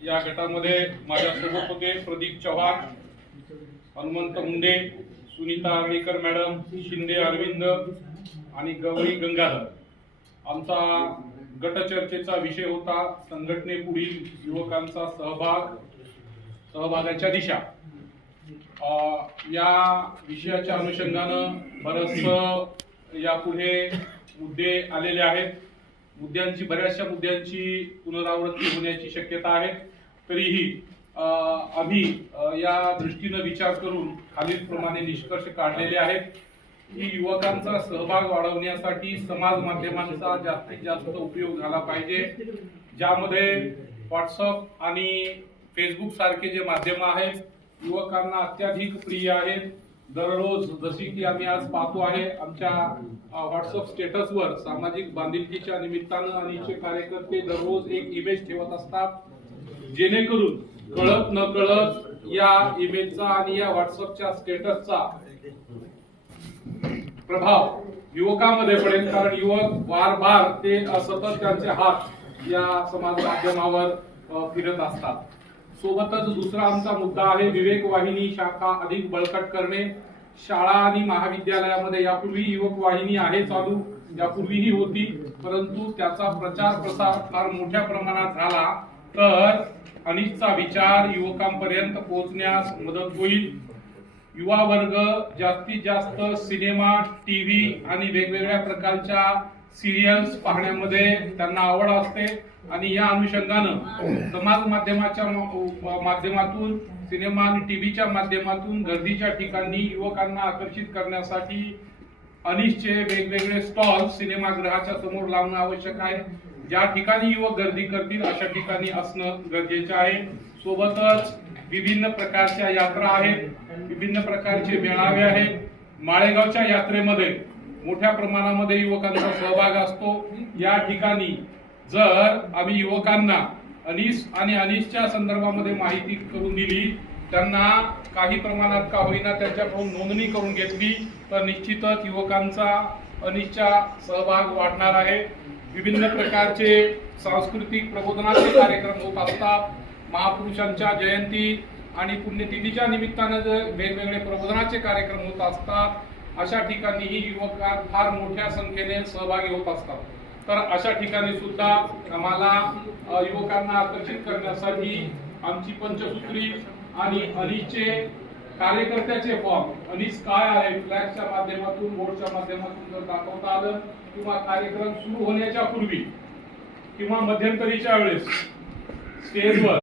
या गटामध्ये माझ्यासोबत होते प्रदीप चव्हाण, हनुमंत मुंडे, सुनीता आर्णीकर मॅडम, शिंदे अरविंद आणि गवळी गंगाधर। आमचा गटचर्चेचा विषय होता संघटनेपुढील युवकांचा सहभागाच्या दिशा। या विषयाच्या अनुषंगानं बरंच यापुढे मुद्दे आलेले आहेत। बऱ्याचशा मुद्द्यांची पुनरावृत्ती होण्याची शक्यता आहे। तरीही आम्ही या दृष्टीने विचार करून खालीलप्रमाणे निष्कर्ष काढलेले आहेत की युवकांचा सहभाग वाढवण्यासाठी समाज माध्यमांचा जास्तीत जास्त उपयोग झाला पाहिजे, ज्यामध्ये व्हॉट्सअप आणि फेसबुक सारखे जे माध्यम आहेत युवकांना अत्याधिक प्रिय आहेत। दररोज जशी की आम्ही आज पाहतो आहे आमच्या व्हॉट्सअप स्टेटसवर सामाजिक बांधिलकीच्या निमित्तानं अनिच्छे कार्यकर्ते दररोज एक इमेज ठेवत असतात, जेणेकरून कळत न कळत या इमेजचा आणि या व्हॉट्सअपच्या स्टेटसचा प्रभाव युवकांमध्ये पडेल। कारण युवक वारंवार ते सतत त्यांचे हात या समाज माध्यमावर फिरत असतात। सोबतच दुसरा आमचा मुद्दा आहे विवेक वाहिनी शाखा अधिक बळकट करणे। शाळा आणि महाविद्यालयामध्ये यापूर्वी युवक वाहिनी आहे चालू, यापूर्वीही होती, परंतु त्याचा प्रचार प्रसार फार मोठ्या प्रमाणात झाला तर अनिच्छा विचार युवकांपर्यंत पोहोचण्यास मदत होईल। युवा वर्ग जास्तीत जास्त सिनेमा, टीव्ही आणि वेगवेगळ्या प्रकारच्या सिरियल्स पाहण्यामध्ये त्यांना आवड असते आणि या अनुषंगानं समाज माध्यमाच्या माध्यमातून सिनेमा आणि टीव्हीच्या माध्यमातून गर्दीच्या ठिकाणी युवकांना आकर्षित करण्यासाठी अनिशचे वेगवेगळे स्टॉल सिनेमागृहाच्या समोर लावणं आवश्यक आहे। ज्या ठिकाणी युवक गर्दी करतील अशा ठिकाणी असणं गरजेचं आहे। सोबतच विभिन्न प्रकारच्या यात्रा आहेत, विभिन्न प्रकारचे मेळावे आहेत। माळेगावच्या यात्रेमध्ये मोठ्या प्रमाणामध्ये युवकांचा सहभाग असतो। या ठिकाणी जर आम्ही युवकांना अनिश आणि अनिशच्या संदर्भामध्ये माहिती करून दिली, त्यांना काही प्रमाणात का होईना त्यांच्याकडून नोंदणी करून घेतली तर निश्चितच युवकांचा अनिशचा सहभाग वाढणार आहे। विभिन्न प्रकारचे सांस्कृतिक प्रबोधनाचे कार्यक्रम होत असतात। महापुरुषांच्या जयंती आणि पुण्यतिथीच्या निमित्तानं वेगवेगळे प्रबोधनाचे कार्यक्रम होत असतात। अशा ठिकाणीही युवक फार मोठ्या संख्येने सहभागी होत असतात। तर अशा ठिकाणी सुद्धा आम्हाला युवकांना आकर्षित करण्यासाठी आमची पंचसूत्री आणि अनिशचे कार्यकर्त्याचे फॉर्म, अनिश काय आहे फ्लॅगच्या माध्यमातून बोर्डच्या माध्यमातून जर दाखवता आलं किंवा कार्यक्रम सुरू होण्याच्या पूर्वी किंवा मध्यंतरीच्या वेळेस स्टेजवर